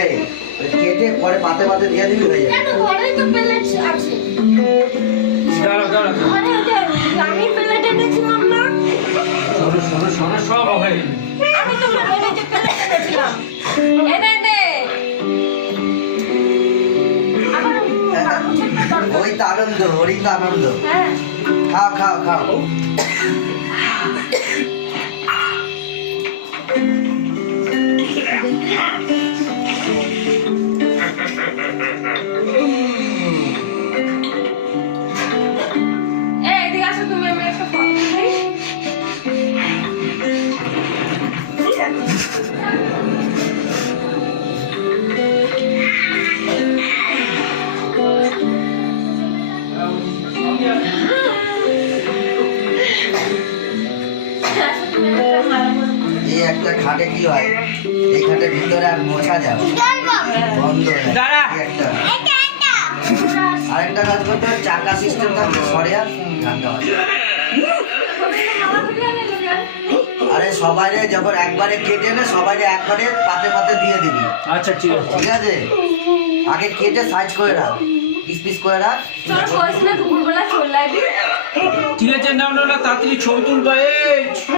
এই কেটে পরে পাতে পাতে দিয়ে দিবি হয়ে যাবে। কেন ঘরেই তো প্লেট আছে। দাঁড়া ঘরে ওটা আমি প্লেট এনেছিলাম না। শোনো সব হয়ে যাবে। আমি তো ঘরে যে প্লেট এনেছিলাম। এনে নে। আবার ওই তো আনন্দ, ওরই তো আনন্দ। হ্যাঁ। খাও খাও খাও। এই এদিকে আসো তুমি আমি একটা ফটো তুলি। আসো তুমি একটা মারা বলো। এই একটা খাটে কি হয়, এই খাটের ভিতরে আর মোছা যাবে বন্ধ হয়ে যায়। দাঁড়া। এই একটা আরেকটা কাজ করতে হবে, চাকা সিস্টেম থাকলে সরে আর ঠান্ডা হয়। আরে সবাইরে যখন একবারে কেটে নে, সবাইরে একবারে পাতে পাতে দিয়ে দিবি, আচ্ছা ঠিক আছে। ঠিক আছে? আগে কেটে সাইজ করে রাখ, পিস পিস করে রাখ। তোর কইছ না দুপুরবেলা চলে আসবি। ঠিক আছে, না তাড়াতাড়ি ছবি তুলতে হয়।